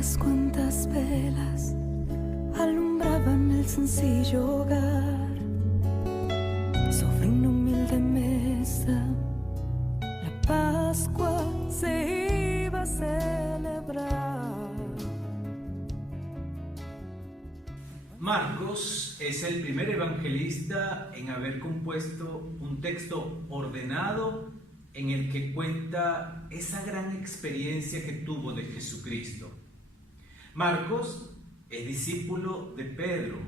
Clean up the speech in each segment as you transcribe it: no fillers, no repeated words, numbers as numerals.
Unas cuantas velas alumbraban el sencillo hogar. Sobre una humilde mesa la Pascua se iba a celebrar. Marcos es el primer evangelista en haber compuesto un texto ordenado en el que cuenta esa gran experiencia que tuvo de Jesucristo. Marcos es discípulo de Pedro,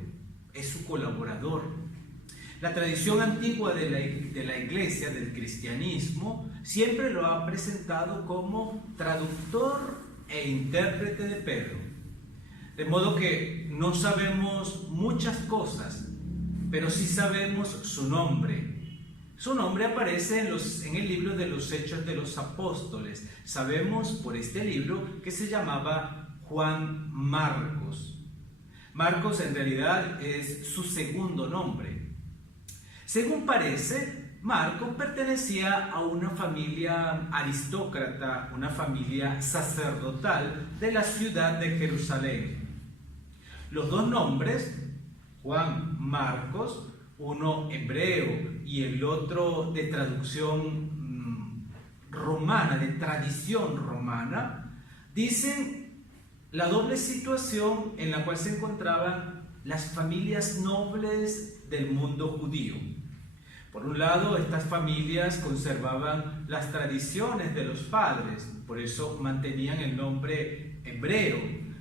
es su colaborador. La tradición antigua de la iglesia, del cristianismo, siempre lo ha presentado como traductor e intérprete de Pedro. De modo que no sabemos muchas cosas, pero sí sabemos su nombre. Su nombre aparece en el libro de los Hechos de los Apóstoles. Sabemos por este libro que se llamaba Juan Marcos. Marcos en realidad es su segundo nombre. Según parece, Marcos pertenecía a una familia aristócrata, una familia sacerdotal de la ciudad de Jerusalén. Los dos nombres, Juan Marcos, uno hebreo y el otro de traducción romana, de tradición romana, dicen la doble situación en la cual se encontraban las familias nobles del mundo judío. Por un lado, estas familias conservaban las tradiciones de los padres, por eso mantenían el nombre hebreo,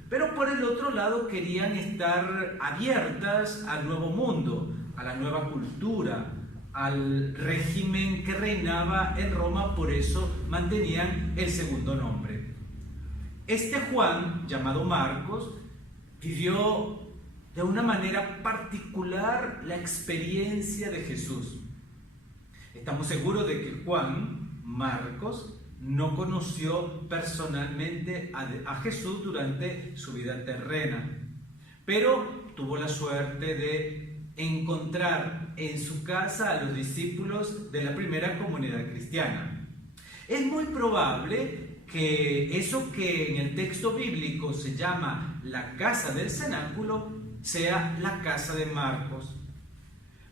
pero por el otro lado querían estar abiertas al nuevo mundo, a la nueva cultura, al régimen que reinaba en Roma, por eso mantenían el segundo nombre. Este Juan, llamado Marcos, vivió de una manera particular la experiencia de Jesús. Estamos seguros de que Juan Marcos no conoció personalmente a Jesús durante su vida terrena, pero tuvo la suerte de encontrar en su casa a los discípulos de la primera comunidad cristiana. Es muy probable que eso que en el texto bíblico se llama la casa del cenáculo sea la casa de Marcos.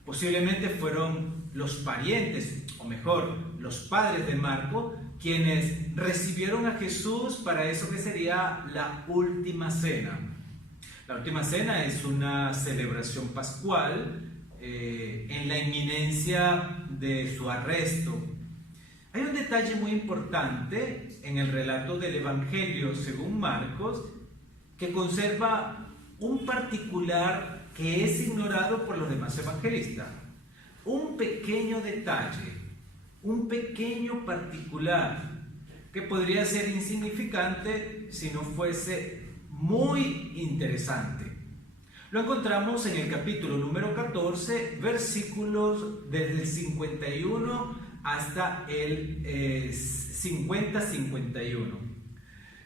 Posiblemente fueron los parientes, o mejor, los padres de Marcos, quienes recibieron a Jesús para eso que sería la última cena. La última cena es una celebración pascual en la inminencia de su arresto. Hay un detalle muy importante en el relato del Evangelio según Marcos que conserva un particular que es ignorado por los demás evangelistas. Un pequeño detalle, un pequeño particular que podría ser insignificante si no fuese muy interesante. Lo encontramos en el capítulo número 14, versículos desde el 51 hasta el 50-51.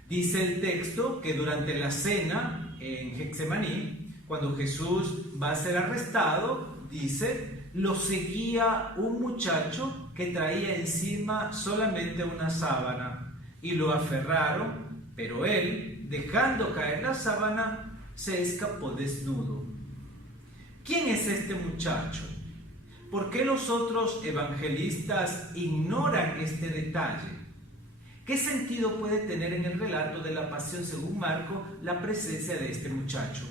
Dice el texto que durante la cena en Getsemaní, cuando Jesús va a ser arrestado, dice, lo seguía un muchacho que traía encima solamente una sábana y lo aferraron, pero él, dejando caer la sábana, se escapó desnudo. ¿Quién es este muchacho? ¿Por qué los otros evangelistas ignoran este detalle? ¿Qué sentido puede tener en el relato de la pasión según Marcos la presencia de este muchacho?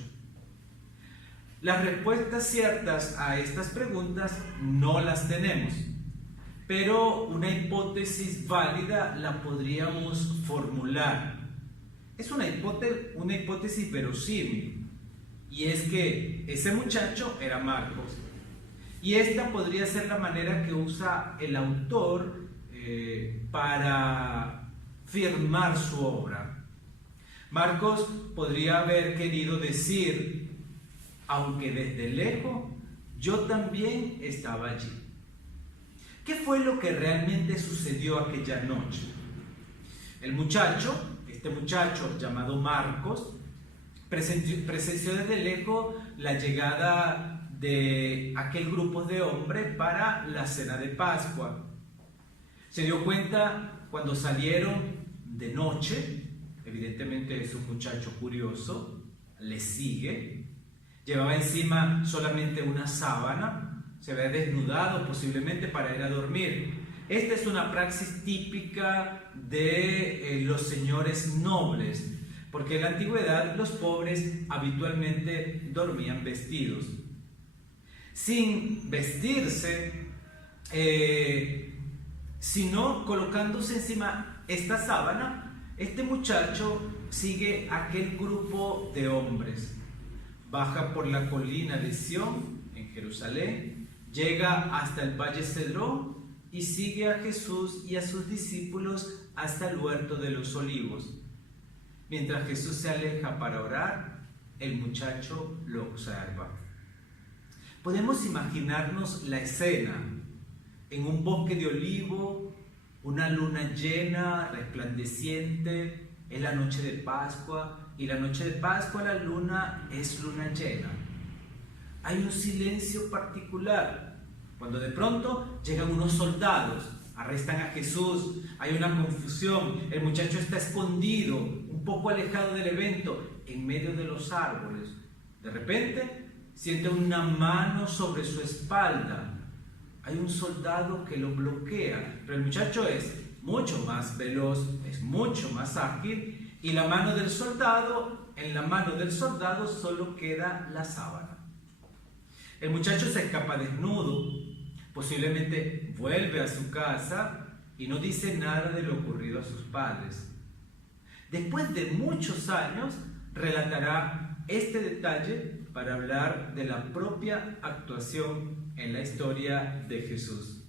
Las respuestas ciertas a estas preguntas no las tenemos, pero una hipótesis válida la podríamos formular. Es una hipótesis verosímil, y es que ese muchacho era Marcos, y esta podría ser la manera que usa el autor para firmar su obra. Marcos podría haber querido decir, aunque desde lejos, yo también estaba allí. ¿Qué fue lo que realmente sucedió aquella noche? Este muchacho llamado Marcos, presenció desde lejos la llegada de aquel grupo de hombres para la cena de Pascua. Se dio cuenta cuando salieron de noche evidentemente es un muchacho curioso, le sigue. Llevaba encima solamente una sábana, se había desnudado posiblemente para ir a dormir. Esta es una praxis típica de los señores nobles, porque en la antigüedad los pobres habitualmente dormían vestidos. Sin vestirse, sino colocándose encima esta sábana, este muchacho sigue aquel grupo de hombres. Baja por la colina de Sión, en Jerusalén, llega hasta el valle Cedrón y sigue a Jesús y a sus discípulos hasta el huerto de los olivos. Mientras Jesús se aleja para orar, el muchacho lo observa. Podemos imaginarnos la escena en un bosque de olivo, una luna llena, resplandeciente, es la noche de Pascua, y la noche de Pascua la luna es luna llena. Hay un silencio particular, cuando de pronto llegan unos soldados, arrestan a Jesús, hay una confusión, el muchacho está escondido, un poco alejado del evento, en medio de los árboles. De repente, siente una mano sobre su espalda. Hay un soldado que lo bloquea, pero el muchacho es mucho más veloz, es mucho más ágil, y en la mano del soldado solo queda la sábana. El muchacho se escapa desnudo, posiblemente vuelve a su casa y no dice nada de lo ocurrido a sus padres. Después de muchos años, relatará este detalle para hablar de la propia actuación en la historia de Jesús.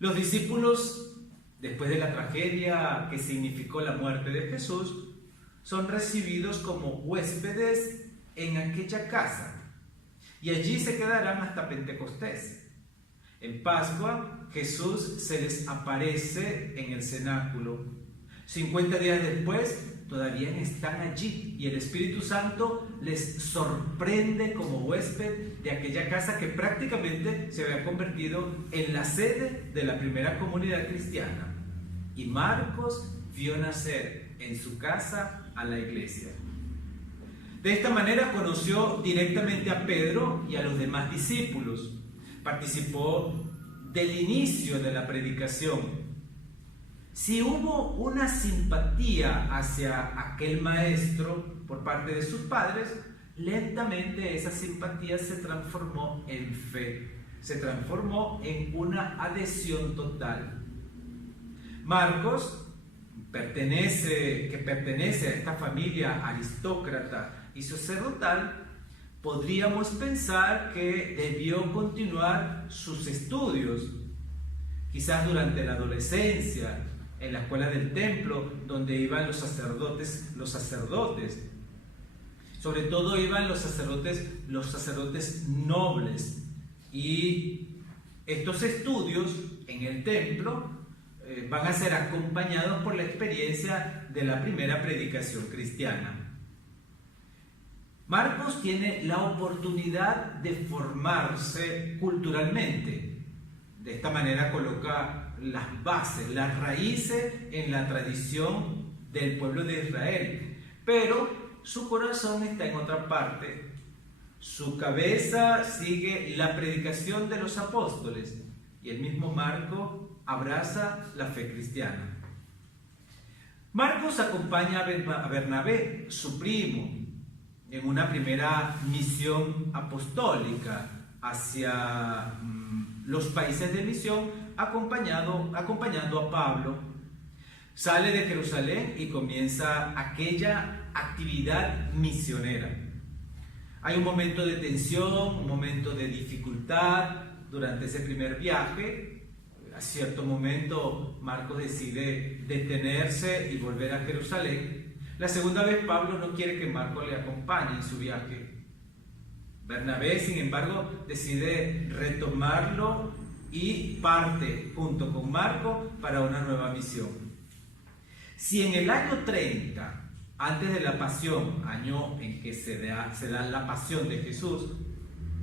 Los discípulos, después de la tragedia que significó la muerte de Jesús, son recibidos como huéspedes en aquella casa y allí se quedarán hasta Pentecostés. En Pascua, Jesús se les aparece en el cenáculo. 50 días después, todavía están allí y el Espíritu Santo les sorprende como huésped de aquella casa que prácticamente se había convertido en la sede de la primera comunidad cristiana. Y Marcos vio nacer en su casa a la iglesia. De esta manera conoció directamente a Pedro y a los demás discípulos. Participó del inicio de la predicación. Si hubo una simpatía hacia aquel maestro por parte de sus padres, lentamente esa simpatía se transformó en fe, se transformó en una adhesión total. Marcos, que pertenece a esta familia aristócrata y sacerdotal, podríamos pensar que debió continuar sus estudios, quizás durante la adolescencia, en la escuela del templo, donde iban los sacerdotes, sobre todo iban los sacerdotes nobles, y estos estudios en el templo van a ser acompañados por la experiencia de la primera predicación cristiana. Marcos tiene la oportunidad de formarse culturalmente. De esta manera coloca las bases, las raíces en la tradición del pueblo de Israel. Pero su corazón está en otra parte. Su cabeza sigue la predicación de los apóstoles. Y el mismo Marcos abraza la fe cristiana. Marcos acompaña a Bernabé, su primo, en una primera misión apostólica hacia los países de misión, acompañando a Pablo. Sale de Jerusalén y comienza aquella actividad misionera. Hay un momento de tensión, un momento de dificultad durante ese primer viaje. A cierto momento Marcos decide detenerse y volver a Jerusalén. La segunda vez Pablo no quiere que Marcos le acompañe en su viaje. Bernabé, sin embargo, decide retomarlo y parte junto con Marcos para una nueva misión. Si en el año 30, antes de la pasión, año en que se da la pasión de Jesús,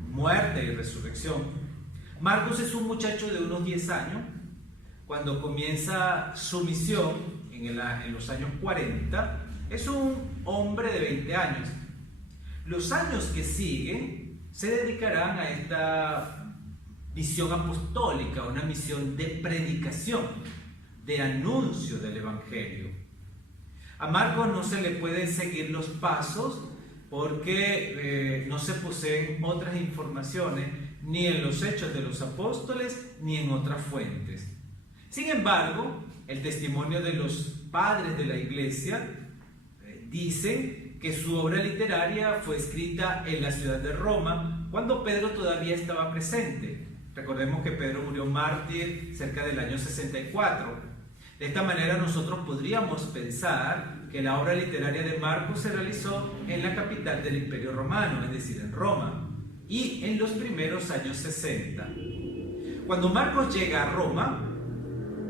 muerte y resurrección, Marcos es un muchacho de unos 10 años, cuando comienza su misión en los años 40, es un hombre de 20 años. Los años que siguen se dedicarán a esta misión apostólica, una misión de predicación, de anuncio del Evangelio. A Marcos no se le pueden seguir los pasos porque no se poseen otras informaciones ni en los Hechos de los Apóstoles ni en otras fuentes. Sin embargo, el testimonio de los padres de la Iglesia dicen que su obra literaria fue escrita en la ciudad de Roma cuando Pedro todavía estaba presente. Recordemos que Pedro murió mártir cerca del año 64. De esta manera nosotros podríamos pensar que la obra literaria de Marcos se realizó en la capital del Imperio Romano, es decir, en Roma, y en los primeros años 60. Cuando Marcos llega a Roma,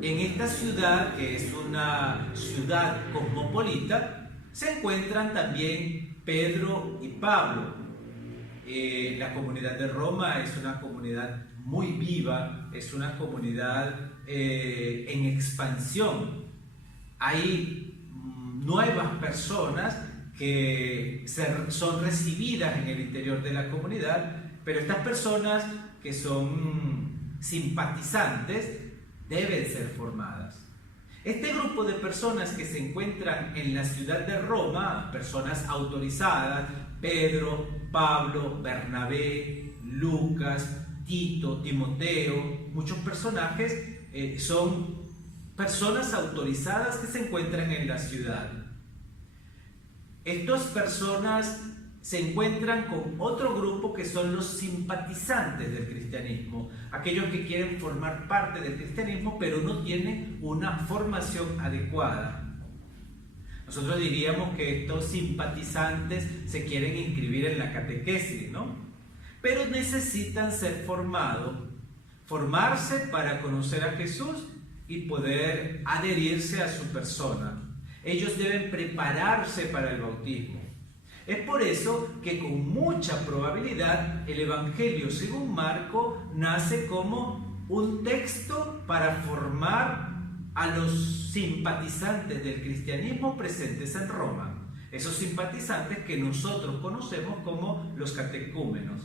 en esta ciudad, que es una ciudad cosmopolita, se encuentran también Pedro y Pablo. La comunidad de Roma es una comunidad muy viva, es una comunidad en expansión. Hay nuevas personas que son recibidas en el interior de la comunidad, pero estas personas que son simpatizantes deben ser formadas. Este grupo de personas que se encuentran en la ciudad de Roma, personas autorizadas, Pedro, Pablo, Bernabé, Lucas, Tito, Timoteo, muchos personajes son personas autorizadas que se encuentran en la ciudad. Estas personas se encuentran con otro grupo que son los simpatizantes del cristianismo, aquellos que quieren formar parte del cristianismo pero no tienen una formación adecuada. Nosotros diríamos que estos simpatizantes se quieren inscribir en la catequesis, ¿no? Pero necesitan ser formarse para conocer a Jesús y poder adherirse a su persona. Ellos deben prepararse para el bautismo. Es por eso que con mucha probabilidad el Evangelio según Marcos nace como un texto para formar a los simpatizantes del cristianismo presentes en Roma. Esos simpatizantes que nosotros conocemos como los catecúmenos.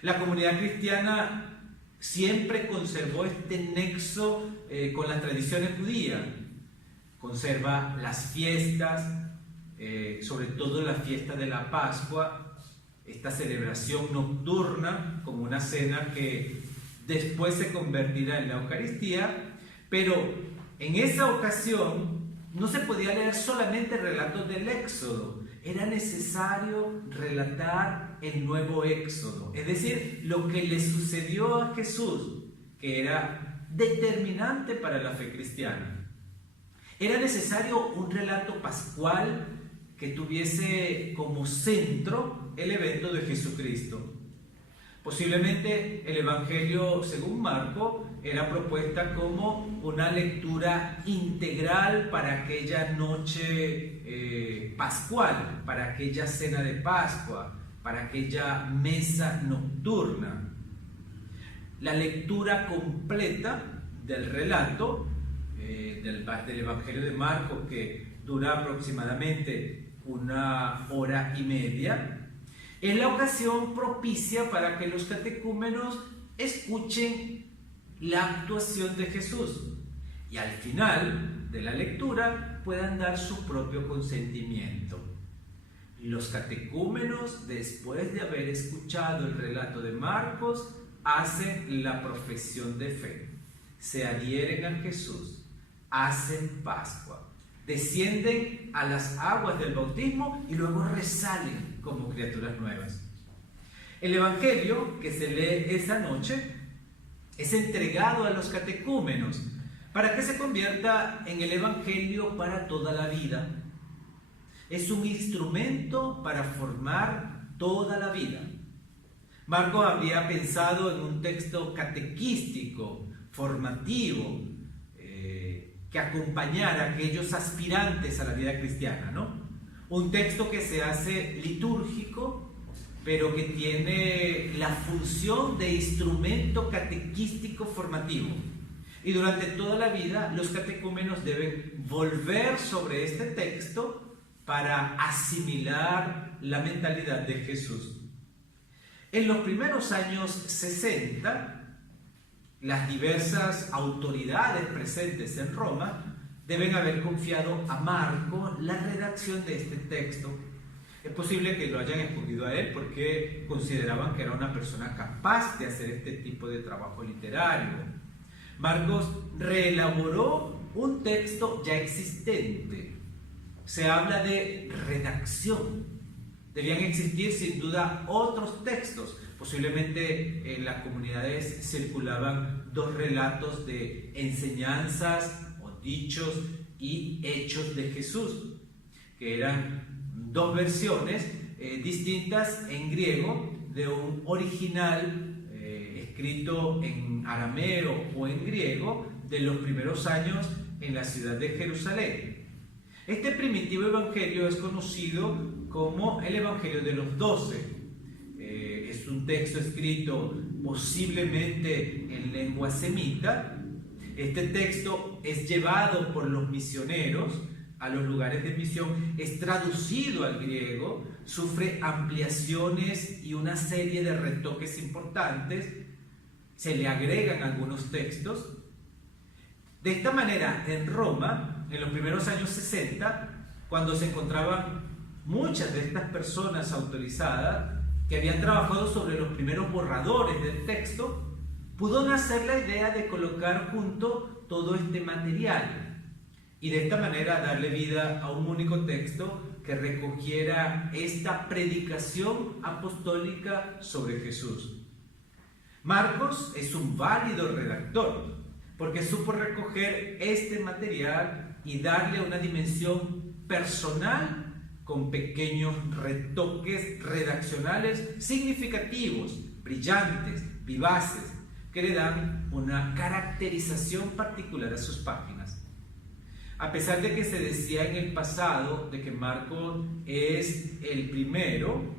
La comunidad cristiana siempre conservó este nexo con las tradiciones judías. Conserva las fiestas, sobre todo la fiesta de la Pascua, esta celebración nocturna como una cena que después se convertirá en la Eucaristía, pero en esa ocasión no se podía leer solamente relatos del Éxodo, era necesario relatar el nuevo Éxodo, es decir, lo que le sucedió a Jesús, que era determinante para la fe cristiana. Era necesario un relato pascual que tuviese como centro el evento de Jesucristo. Posiblemente el Evangelio según Marcos era propuesta como una lectura integral para aquella noche pascual, para aquella cena de Pascua, para aquella mesa nocturna. La lectura completa del relato del Evangelio de Marcos, que dura aproximadamente 1 hora y media, es la ocasión propicia para que los catecúmenos escuchen la actuación de Jesús y al final de la lectura puedan dar su propio consentimiento. Los catecúmenos, después de haber escuchado el relato de Marcos, hacen la profesión de fe, se adhieren a Jesús, hacen Pascua, descienden a las aguas del bautismo y luego resalen como criaturas nuevas. El Evangelio que se lee esa noche es entregado a los catecúmenos para que se convierta en el Evangelio para toda la vida. Es un instrumento para formar toda la vida. Marcos había pensado en un texto catequístico, formativo, que acompañara a aquellos aspirantes a la vida cristiana, ¿no? Un texto que se hace litúrgico, pero que tiene la función de instrumento catequístico formativo. Y durante toda la vida los catecúmenos deben volver sobre este texto para asimilar la mentalidad de Jesús. En los primeros años 60, las diversas autoridades presentes en Roma deben haber confiado a Marco la redacción de este texto. Es posible que lo hayan escogido a él porque consideraban que era una persona capaz de hacer este tipo de trabajo literario. Marcos reelaboró un texto ya existente. Se habla de redacción. Debían existir sin duda otros textos. Posiblemente en las comunidades circulaban dos relatos de enseñanzas o dichos y hechos de Jesús, que eran dos versiones distintas en griego de un original escrito en arameo o en griego de los primeros años en la ciudad de Jerusalén. Este primitivo evangelio es conocido como el Evangelio de los 12. Es un texto escrito posiblemente en lengua semita. Este texto es llevado por los misioneros a los lugares de misión, es traducido al griego, sufre ampliaciones y una serie de retoques importantes, se le agregan algunos textos. De esta manera, en Roma, en los primeros años 60, cuando se encontraban muchas de estas personas autorizadas que habían trabajado sobre los primeros borradores del texto, pudo nacer la idea de colocar junto todo este material y de esta manera darle vida a un único texto que recogiera esta predicación apostólica sobre Jesús. Marcos es un válido redactor porque supo recoger este material y darle una dimensión personal con pequeños retoques redaccionales significativos, brillantes, vivaces, que le dan una caracterización particular a sus páginas. A pesar de que se decía en el pasado de que Marcos es el primero,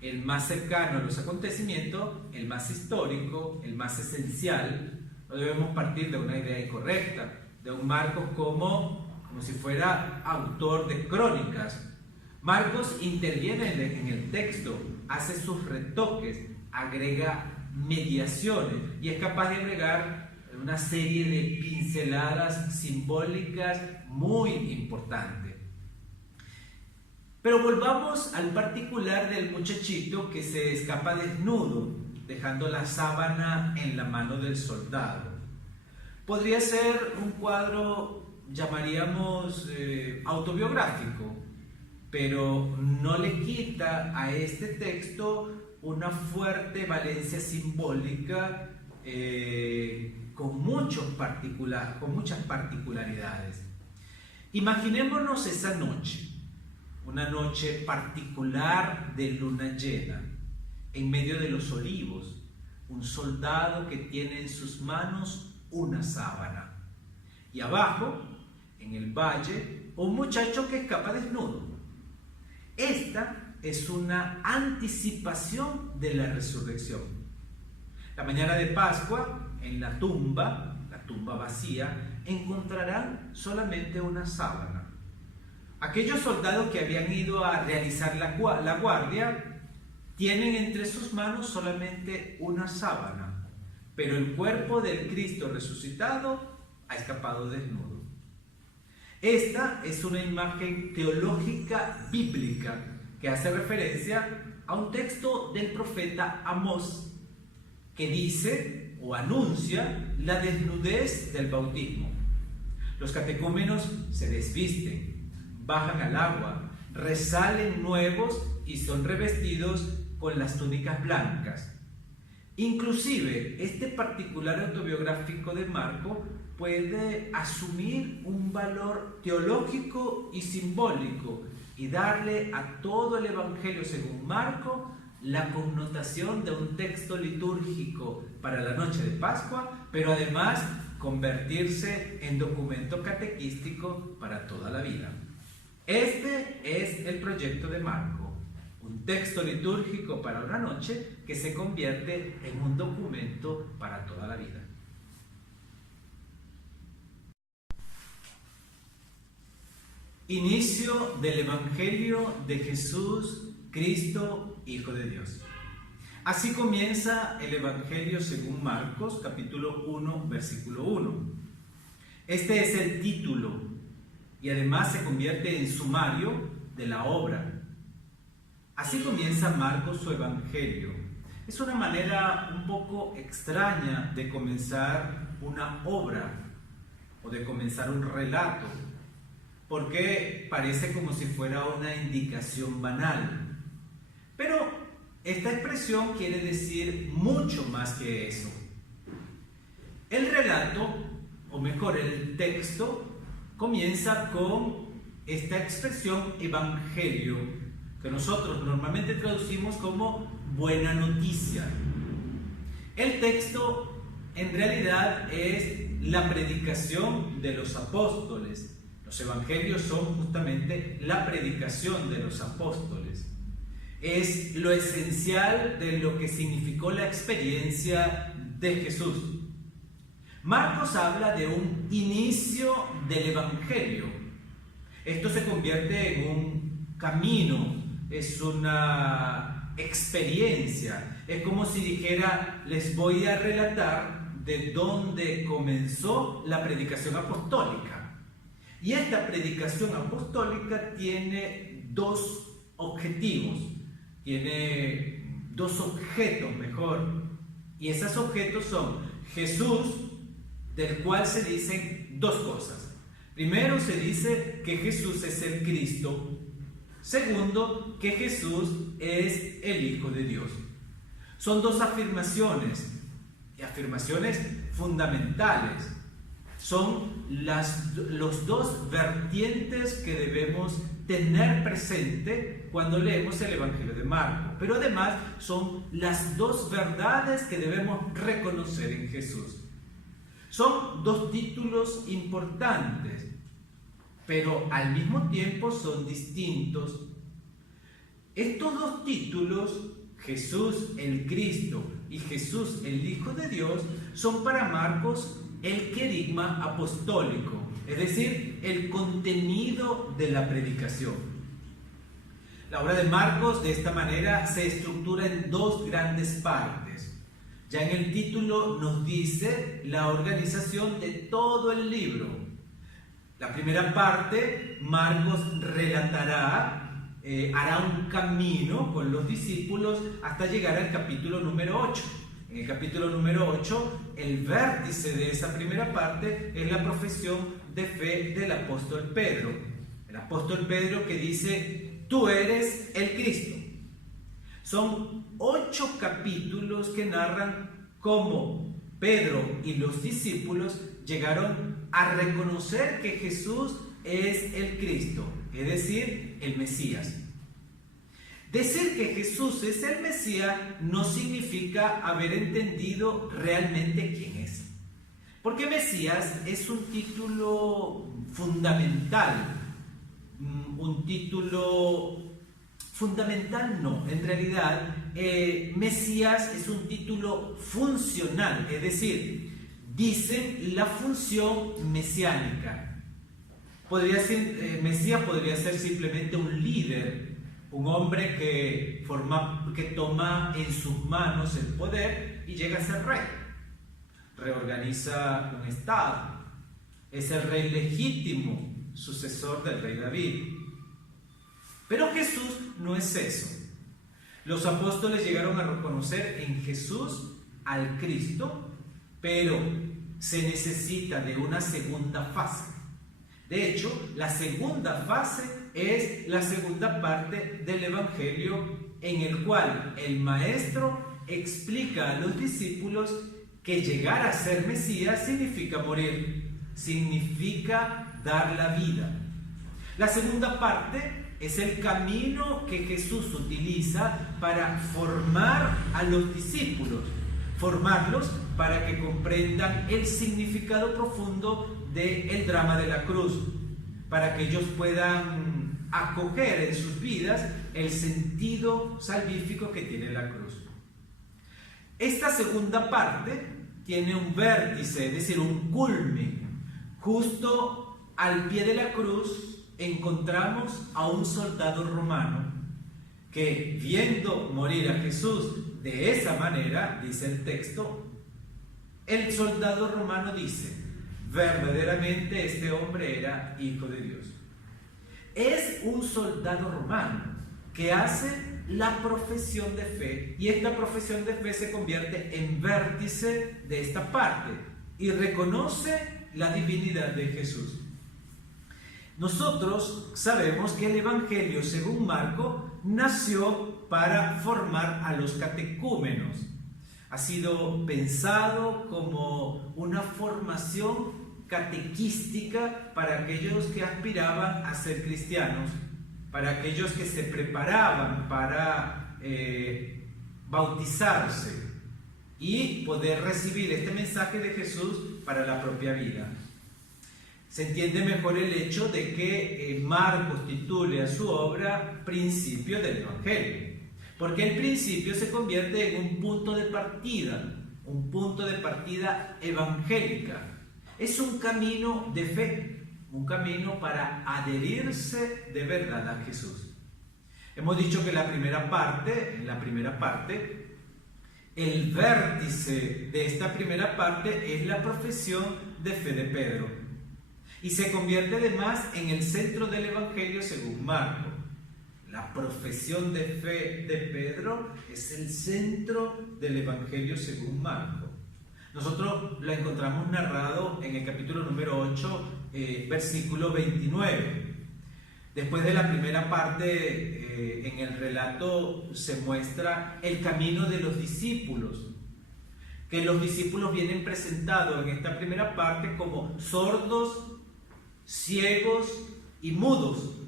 el más cercano a los acontecimientos, el más histórico, el más esencial, no debemos partir de una idea incorrecta, de un Marcos como si fuera autor de crónicas. Marcos interviene en el texto, hace sus retoques, agrega mediaciones y es capaz de agregar una serie de pinceladas simbólicas muy importantes. Pero volvamos al particular del muchachito que se escapa desnudo, dejando la sábana en la mano del soldado. Podría ser un cuadro, llamaríamos autobiográfico, pero no le quita a este texto una fuerte valencia simbólica con muchas particularidades. Imaginémonos esa noche, una noche particular de luna llena, en medio de los olivos, un soldado que tiene en sus manos una sábana y abajo, en el valle, un muchacho que escapa desnudo. Esta es una anticipación de la resurrección. La mañana de Pascua, en la tumba vacía, encontrarán solamente una sábana. Aquellos soldados que habían ido a realizar la guardia tienen entre sus manos solamente una sábana, pero el cuerpo del Cristo resucitado ha escapado desnudo. Esta es una imagen teológica bíblica que hace referencia a un texto del profeta Amós que dice o anuncia la desnudez del bautismo. Los catecúmenos se desvisten, bajan al agua, resalen nuevos y son revestidos con las túnicas blancas. Inclusive, este particular autobiográfico de Marco puede asumir un valor teológico y simbólico y darle a todo el Evangelio según Marco la connotación de un texto litúrgico para la noche de Pascua, pero además convertirse en documento catequístico para toda la vida. Este es el proyecto de Marco, un texto litúrgico para una noche que se convierte en un documento para toda la vida. Inicio del Evangelio de Jesús, Cristo, Hijo de Dios. Así comienza el Evangelio según Marcos, capítulo 1, versículo 1. Este es el título y además se convierte en sumario de la obra. Así comienza Marcos su Evangelio. Es una manera un poco extraña de comenzar una obra o de comenzar un relato, porque parece como si fuera una indicación banal. Pero esta expresión quiere decir mucho más que eso. El relato, o mejor el texto, comienza con esta expresión evangelio, que nosotros normalmente traducimos como buena noticia. El texto en realidad es la predicación de los apóstoles. Los evangelios son justamente la predicación de los apóstoles. Es lo esencial de lo que significó la experiencia de Jesús. Marcos habla de un inicio del evangelio. Esto se convierte en un camino, es una experiencia. Es como si dijera, les voy a relatar de dónde comenzó la predicación apostólica. Y esta predicación apostólica tiene dos objetivos, tiene dos objetos mejor. Y esos objetos son Jesús, del cual se dicen dos cosas. Primero se dice que Jesús es el Cristo. Segundo, que Jesús es el Hijo de Dios. Son dos afirmaciones, y afirmaciones fundamentales. Son los dos vertientes que debemos tener presente cuando leemos el Evangelio de Marcos. Pero además son las dos verdades que debemos reconocer en Jesús. Son dos títulos importantes, pero al mismo tiempo son distintos. Estos dos títulos, Jesús el Cristo y Jesús el Hijo de Dios, son para Marcos el querigma apostólico, es decir, el contenido de la predicación. La obra de Marcos de esta manera se estructura en dos grandes partes. Ya en el título nos dice la organización de todo el libro. La primera parte, Marcos relatará, hará un camino con los discípulos hasta llegar al capítulo número 8. En el capítulo número 8, el vértice de esa primera parte es la profesión de fe del apóstol Pedro. El apóstol Pedro que dice, tú eres el Cristo. Son 8 capítulos que narran cómo Pedro y los discípulos llegaron a reconocer que Jesús es el Cristo, es decir, el Mesías. Decir que Jesús es el Mesías no significa haber entendido realmente quién es. Porque Mesías es un título fundamental. Un título fundamental no, en realidad Mesías es un título funcional, es decir, dicen la función mesiánica. Mesías podría ser simplemente un líder, un hombre que toma en sus manos el poder y llega a ser rey. Reorganiza un estado. Es el rey legítimo, sucesor del rey David. Pero Jesús no es eso. Los apóstoles llegaron a reconocer en Jesús al Cristo, pero se necesita de una segunda fase. De hecho, la segunda fase es la segunda parte del Evangelio, en el cual el Maestro explica a los discípulos que llegar a ser Mesías significa morir, significa dar la vida. La segunda parte es el camino que Jesús utiliza para formar a los discípulos, formarlos para que comprendan el significado profundo del drama de la cruz, para que ellos puedan acoger en sus vidas el sentido salvífico que tiene la cruz. Esta segunda parte tiene un vértice, es decir, un culmen, justo al pie de la cruz, encontramos a un soldado romano que, viendo morir a Jesús de esa manera, dice el texto, el soldado romano dice: verdaderamente este hombre era hijo de Dios. Es un soldado romano que hace la profesión de fe, y esta profesión de fe se convierte en vértice de esta parte y reconoce la divinidad de Jesús. Nosotros sabemos que el Evangelio según Marco nació para formar a los catecúmenos. Ha sido pensado como una formación catequística para aquellos que aspiraban a ser cristianos, para aquellos que se preparaban para bautizarse y poder recibir este mensaje de Jesús para la propia vida. Se entiende mejor el hecho de que Marcos titule a su obra Principio del Evangelio, porque el principio se convierte en un punto de partida evangélica. Es un camino de fe, un camino para adherirse de verdad a Jesús. Hemos dicho que en la primera parte, el vértice de esta primera parte es la profesión de fe de Pedro, y se convierte además en el centro del Evangelio según Marco. La profesión de fe de Pedro es el centro del Evangelio según Marco. Nosotros lo encontramos narrado en el capítulo número 8, versículo 29. Después de la primera parte, en el relato se muestra el camino de los discípulos, que los discípulos vienen presentados en esta primera parte como sordos, ciegos y mudos,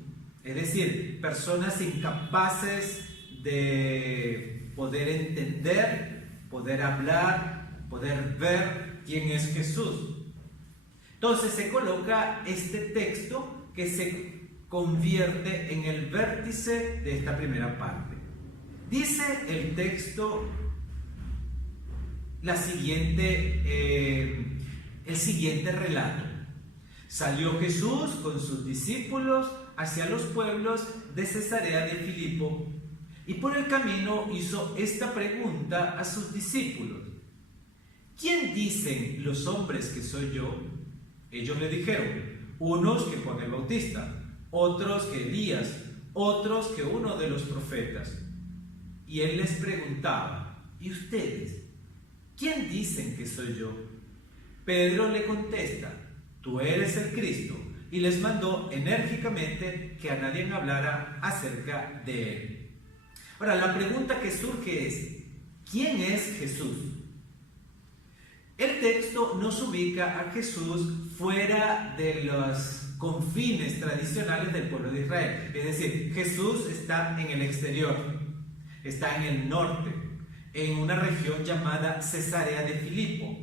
es decir, personas incapaces de poder entender, poder hablar, poder ver quién es Jesús. Entonces se coloca este texto que se convierte en el vértice de esta primera parte. Dice el texto el siguiente relato: salió Jesús con sus discípulos hacia los pueblos de Cesarea de Filipo, y por el camino hizo esta pregunta a sus discípulos: ¿quién dicen los hombres que soy yo? Ellos le dijeron: unos que Juan el Bautista, otros que Elías, otros que uno de los profetas. Y él les preguntaba: ¿y ustedes? ¿Quién dicen que soy yo? Pedro le contesta: tú eres el Cristo, y les mandó enérgicamente que a nadie hablara acerca de él. Ahora, la pregunta que surge es: ¿quién es Jesús? El texto nos ubica a Jesús fuera de los confines tradicionales del pueblo de Israel. Es decir, Jesús está en el exterior, está en el norte, en una región llamada Cesarea de Filipo.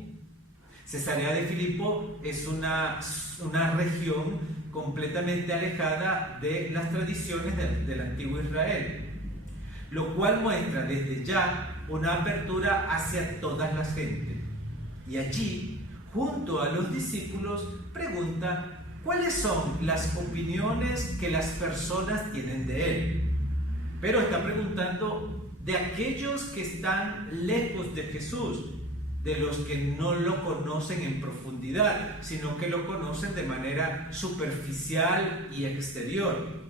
Cesarea de Filipo es una región completamente alejada de las tradiciones del antiguo Israel, lo cual muestra desde ya una apertura hacia todas las gentes. Y allí, junto a los discípulos, pregunta cuáles son las opiniones que las personas tienen de él. Pero está preguntando de aquellos que están lejos de Jesús, de los que no lo conocen en profundidad, sino que lo conocen de manera superficial y exterior.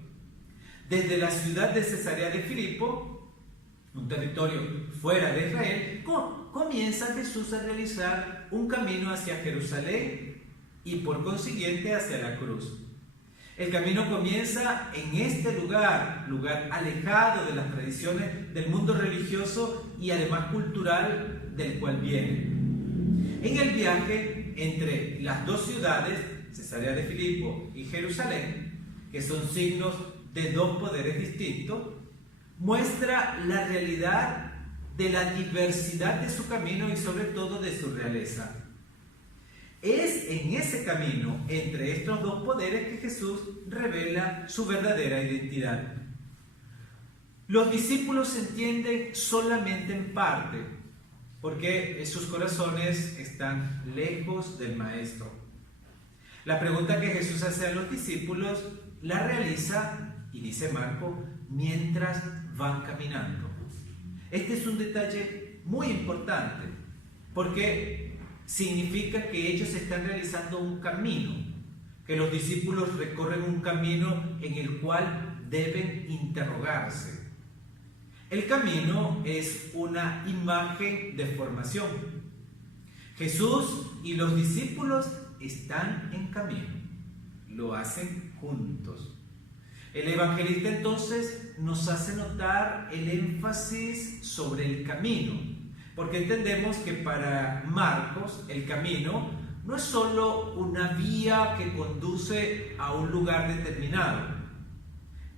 Desde la ciudad de Cesarea de Filipo, un territorio fuera de Israel, comienza Jesús a realizar un camino hacia Jerusalén y por consiguiente hacia la cruz. El camino comienza en este lugar alejado de las tradiciones del mundo religioso y además cultural del cual viene. En el viaje entre las dos ciudades, Cesarea de Filipo y Jerusalén, que son signos de dos poderes distintos, muestra la realidad de la diversidad de su camino y sobre todo de su realeza. Es en ese camino entre estos dos poderes que Jesús revela su verdadera identidad. Los discípulos se entienden solamente en parte, porque sus corazones están lejos del Maestro. La pregunta que Jesús hace a los discípulos la realiza, y dice Marco, mientras van caminando. Este es un detalle muy importante, porque significa que ellos están realizando un camino, que los discípulos recorren un camino en el cual deben interrogarse. El camino es una imagen de formación. Jesús y los discípulos están en camino, lo hacen juntos. El evangelista entonces nos hace notar el énfasis sobre el camino, porque entendemos que para Marcos el camino no es solo una vía que conduce a un lugar determinado,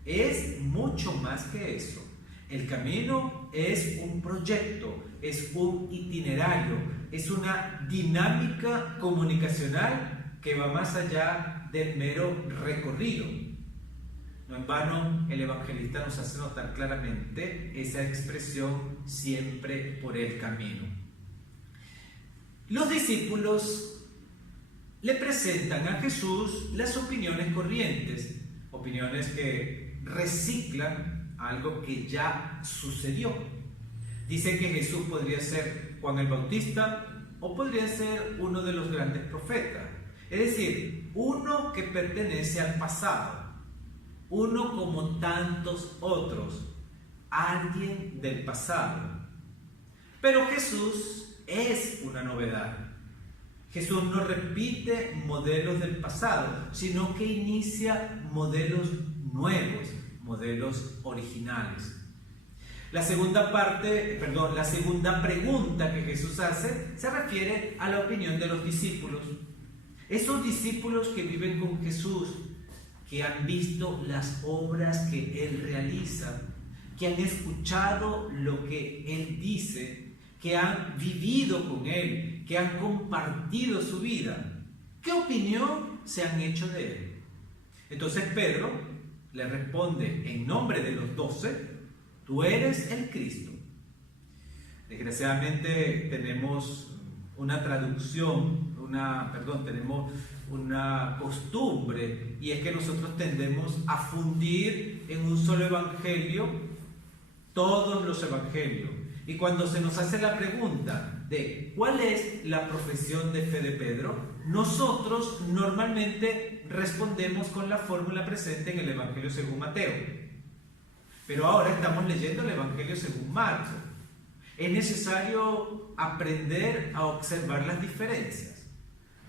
es mucho más que eso. El camino es un proyecto, es un itinerario, es una dinámica comunicacional que va más allá del mero recorrido. No en vano el evangelista nos hace notar claramente esa expresión siempre por el camino. Los discípulos le presentan a Jesús las opiniones corrientes, opiniones que reciclan algo que ya sucedió. Dicen que Jesús podría ser Juan el Bautista o podría ser uno de los grandes profetas, es decir, uno que pertenece al pasado, uno como tantos otros, alguien del pasado. Pero Jesús es una novedad. Jesús no repite modelos del pasado, sino que inicia modelos nuevos, modelos originales. La segunda pregunta que Jesús hace se refiere a la opinión de los discípulos. Esos discípulos que viven con Jesús, que han visto las obras que Él realiza, que han escuchado lo que Él dice, que han vivido con Él, que han compartido su vida. ¿Qué opinión se han hecho de Él? Entonces Pedro le responde en nombre de los 12, tú eres el Cristo. Desgraciadamente tenemos una traducción, tenemos una costumbre, y es que nosotros tendemos a fundir en un solo evangelio todos los evangelios. Y cuando se nos hace la pregunta de cuál es la profesión de fe de Pedro, nosotros normalmente respondemos con la fórmula presente en el Evangelio según Mateo. Pero ahora estamos leyendo el Evangelio según Marcos. Es necesario aprender a observar las diferencias.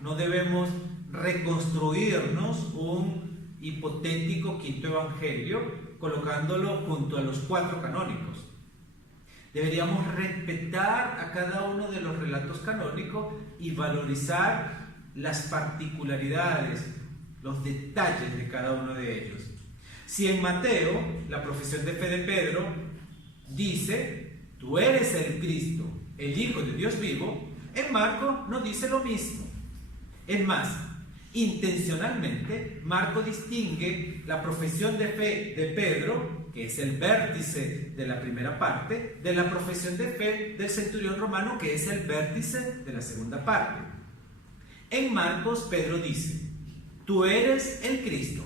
No debemos reconstruirnos un hipotético quinto evangelio colocándolo junto a los 4 canónicos. Deberíamos respetar a cada uno de los relatos canónicos y valorizar las particularidades, los detalles de cada uno de ellos. Si en Mateo la profesión de fe de Pedro dice, tú eres el Cristo, el Hijo de Dios vivo, en Marcos no dice lo mismo. Es más, intencionalmente Marcos distingue la profesión de fe de Pedro, que es el vértice de la primera parte, de la profesión de fe del centurión romano, que es el vértice de la segunda parte. En Marcos, Pedro dice, tú eres el Cristo.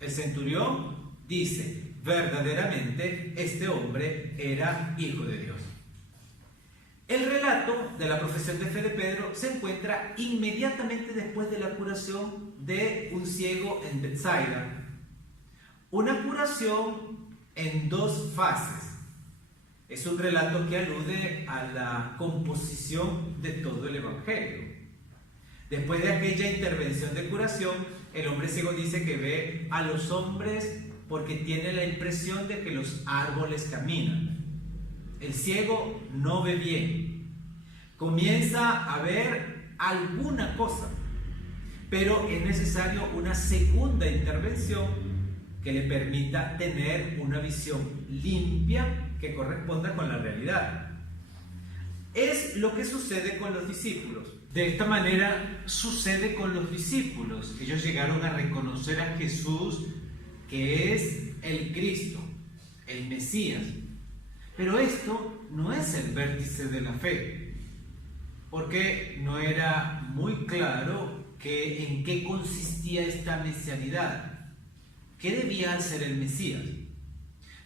El centurión dice, verdaderamente este hombre era hijo de Dios. El relato de la profesión de fe de Pedro se encuentra inmediatamente después de la curación de un ciego en Betsaida. Una curación en 2 fases. Es un relato que alude a la composición de todo el Evangelio. Después de aquella intervención de curación, el hombre ciego dice que ve a los hombres porque tiene la impresión de que los árboles caminan. El ciego no ve bien. Comienza a ver alguna cosa, pero es necesario una segunda intervención que le permita tener una visión limpia que corresponda con la realidad. Es lo que sucede con los discípulos. De esta manera sucede con los discípulos. Ellos llegaron a reconocer a Jesús, que es el Cristo, el Mesías. Pero esto no es el vértice de la fe, porque no era muy claro en qué consistía esta mesianidad. ¿qué debía hacer el Mesías?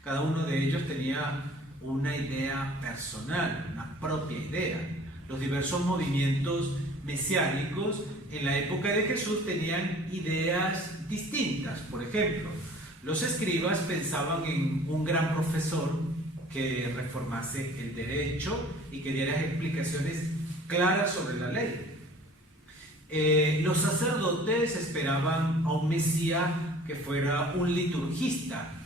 Cada uno de ellos tenía una idea personal, una propia idea. Los diversos movimientos mesiánicos en la época de Jesús tenían ideas distintas. Por ejemplo, los escribas pensaban en un gran profesor que reformase el derecho y que diera explicaciones claras sobre la ley. Los sacerdotes esperaban a un Mesías que fuera un liturgista,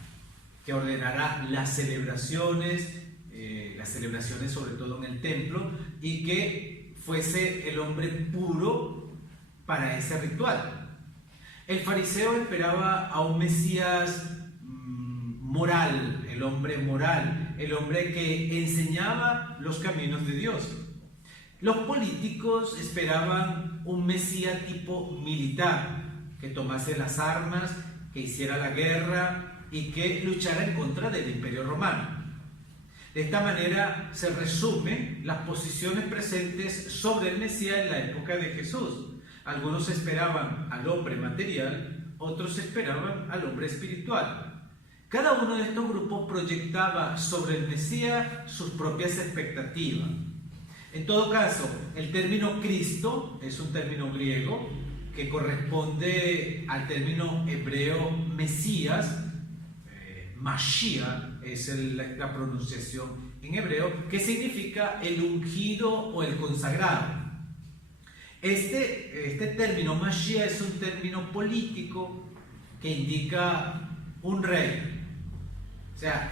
que ordenara las celebraciones sobre todo en el templo, y que fuese el hombre puro para ese ritual. El fariseo esperaba a un Mesías moral, el hombre moral, el hombre que enseñaba los caminos de Dios. Los políticos esperaban un Mesías tipo militar, que tomase las armas, que hiciera la guerra y que luchara en contra del Imperio Romano. De esta manera se resumen las posiciones presentes sobre el Mesías en la época de Jesús. Algunos esperaban al hombre material, otros esperaban al hombre espiritual. Cada uno de estos grupos proyectaba sobre el Mesías sus propias expectativas. En todo caso, el término Cristo es un término griego que corresponde al término hebreo Mesías. Mashiach es la pronunciación en hebreo, que significa el ungido o el consagrado. Este término Mashiach es un término político que indica un rey. O sea,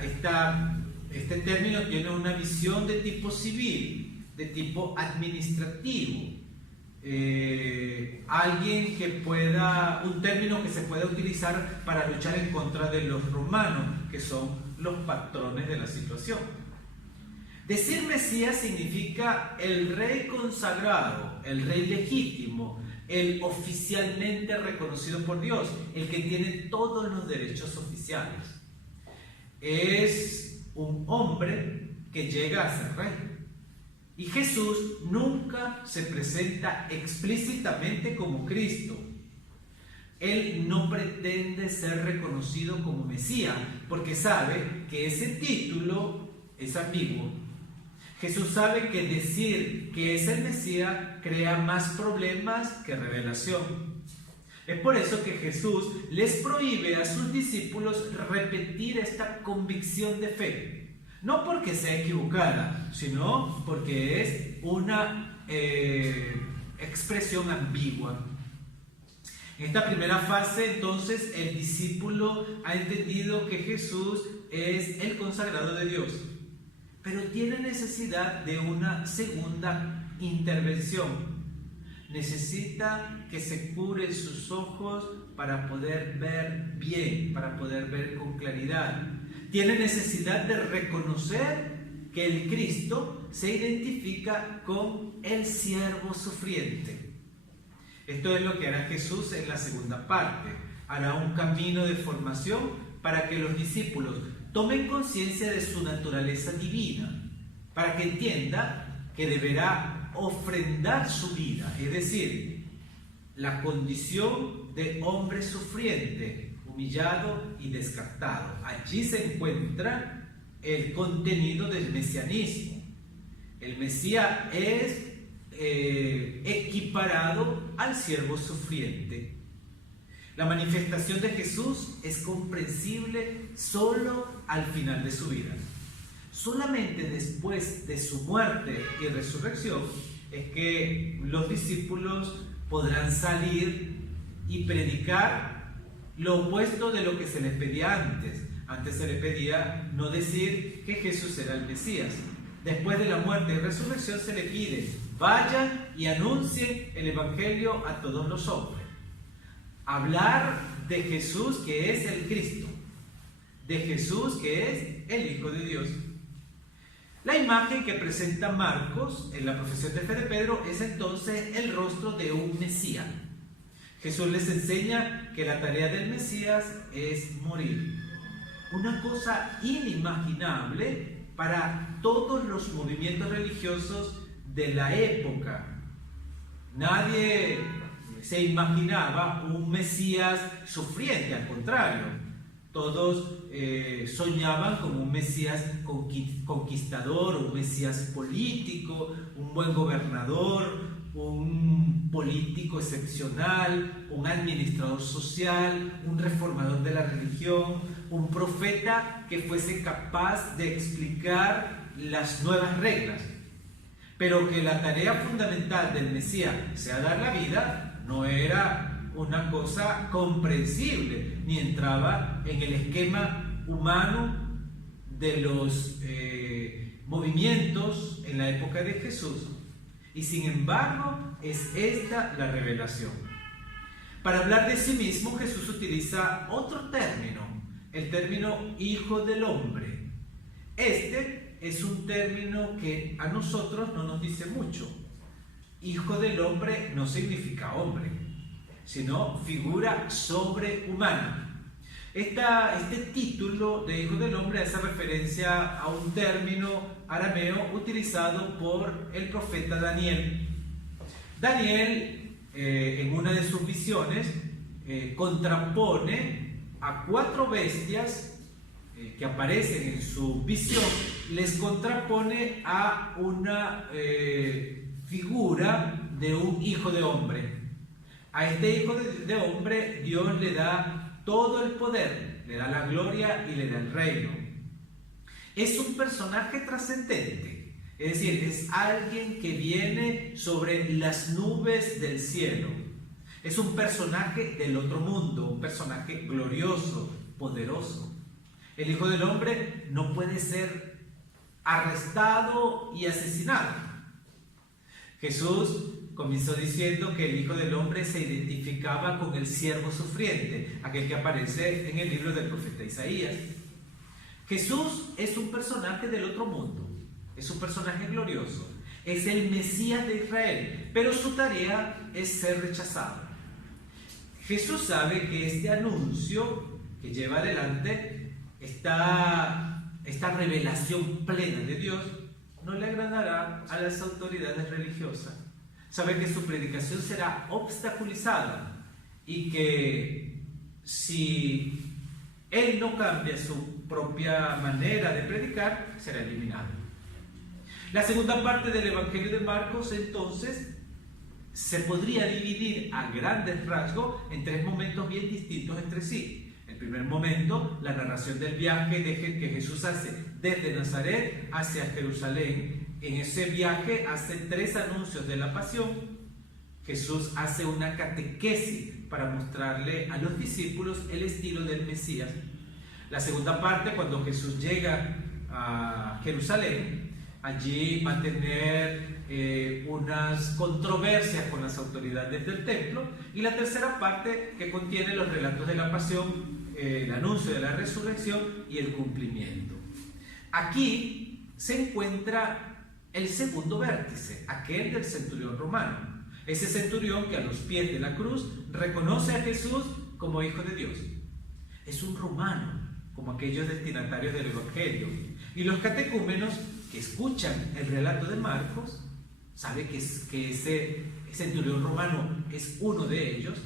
este término tiene una visión de tipo civil, de tipo administrativo. Un término que se pueda utilizar para luchar en contra de los romanos, que son los patrones de la situación. Decir Mesías significa el rey consagrado, el rey legítimo, el oficialmente reconocido por Dios, el que tiene todos los derechos oficiales. Es un hombre que llega a ser rey. Y Jesús nunca se presenta explícitamente como Cristo. Él no pretende ser reconocido como Mesías, porque sabe que ese título es ambiguo. Jesús sabe que decir que es el Mesías crea más problemas que revelación. Es por eso que Jesús les prohíbe a sus discípulos repetir esta convicción de fe. No porque sea equivocada, sino porque es una expresión ambigua. En esta primera fase, entonces, el discípulo ha entendido que Jesús es el consagrado de Dios, pero tiene necesidad de una segunda intervención. Necesita que se curen sus ojos para poder ver bien, para poder ver con claridad. Tiene necesidad de reconocer que el Cristo se identifica con el siervo sufriente. Esto es lo que hará Jesús en la segunda parte. Hará un camino de formación para que los discípulos tomen conciencia de su naturaleza divina, para que entienda que deberá ofrendar su vida, es decir, la condición de hombre sufriente, humillado y descartado. Allí se encuentra el contenido del mesianismo. El Mesías es equiparado al siervo sufriente. La manifestación de Jesús es comprensible solo al final de su vida. Solamente después de su muerte y resurrección es que los discípulos podrán salir y predicar lo opuesto de lo que se les pedía antes. Antes se les pedía no decir que Jesús era el Mesías. Después de la muerte y resurrección se les pide: vayan y anuncien el Evangelio a todos los hombres. Hablar de Jesús, que es el Cristo, de Jesús, que es el Hijo de Dios. La imagen que presenta Marcos en la profesión de fe de Pedro es entonces el rostro de un Mesías. Jesús les enseña que la tarea del Mesías es morir. Una cosa inimaginable para todos los movimientos religiosos de la época. Nadie se imaginaba un Mesías sufriente, al contrario. Todos soñaban con un Mesías conquistador, un Mesías político, un buen gobernador, un político excepcional, un administrador social, un reformador de la religión, un profeta que fuese capaz de explicar las nuevas reglas. Pero que la tarea fundamental del Mesías sea dar la vida no era una cosa comprensible, ni entraba en el esquema humano de los movimientos en la época de Jesús. Y sin embargo, es esta la revelación. Para hablar de sí mismo, Jesús utiliza otro término, el término Hijo del Hombre. Este es un término que a nosotros no nos dice mucho. Hijo del Hombre no significa hombre, sino figura sobrehumana. Este título de Hijo del Hombre hace referencia a un término arameo utilizado por el profeta Daniel. Daniel, en una de sus visiones, contrapone a 4 bestias que aparecen en su visión, les contrapone a una figura de un hijo de hombre. A este hijo de hombre Dios le da todo el poder, le da la gloria y le da el reino. Es un personaje trascendente, es decir, es alguien que viene sobre las nubes del cielo. Es un personaje del otro mundo, un personaje glorioso, poderoso. El Hijo del Hombre no puede ser arrestado y asesinado. Jesús comenzó diciendo que el Hijo del Hombre se identificaba con el siervo sufriente, aquel que aparece en el libro del profeta Isaías. Jesús es un personaje del otro mundo, es un personaje glorioso, es el Mesías de Israel, pero su tarea es ser rechazado. Jesús sabe que este anuncio que lleva adelante, esta revelación plena de Dios, no le agradará a las autoridades religiosas. Sabe que su predicación será obstaculizada y que si él no cambia su propia manera de predicar, será eliminado. La segunda parte del Evangelio de Marcos, entonces, se podría dividir a grandes rasgos en 3 momentos bien distintos entre sí. El primer momento, la narración del viaje que Jesús hace desde Nazaret hacia Jerusalén. En ese viaje hace 3 anuncios de la pasión. Jesús hace una catequesis para mostrarle a los discípulos el estilo del Mesías. La segunda parte, cuando Jesús llega a Jerusalén, allí va a tener unas controversias con las autoridades del templo. Y la tercera parte, que contiene los relatos de la pasión, el anuncio de la resurrección y el cumplimiento. Aquí se encuentra el segundo vértice, aquel del centurión romano. Ese centurión que a los pies de la cruz reconoce a Jesús como Hijo de Dios. Es un romano, como aquellos destinatarios del Evangelio. Y los catecúmenos que escuchan el relato de Marcos, saben que ese centurión romano es uno de ellos,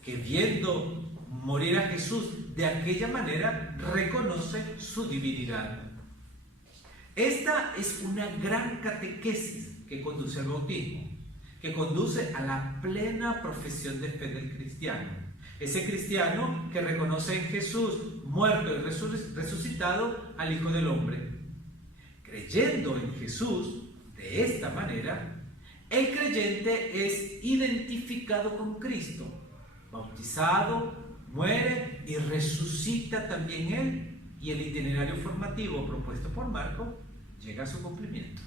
que viendo morir a Jesús de aquella manera, reconoce su divinidad. Esta es una gran catequesis que conduce al bautismo, que conduce a la plena profesión de fe del cristiano. Ese cristiano que reconoce en Jesús, muerto y resucitado, al Hijo del Hombre. Creyendo en Jesús de esta manera, el creyente es identificado con Cristo, bautizado, muere y resucita también él, y el itinerario formativo propuesto por Marcos llega a su cumplimiento.